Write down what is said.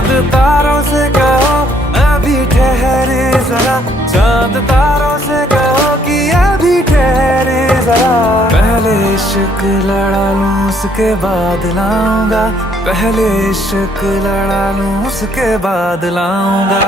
चांद तारों से कहो अभी ठहरे जरा, चांद तारों से कहो कि अभी ठहरे जरा। पहले इश्क लड़ा लूं उसके बाद लाऊंगा, पहले इश्क लड़ा लूं उसके बाद लाऊंगा।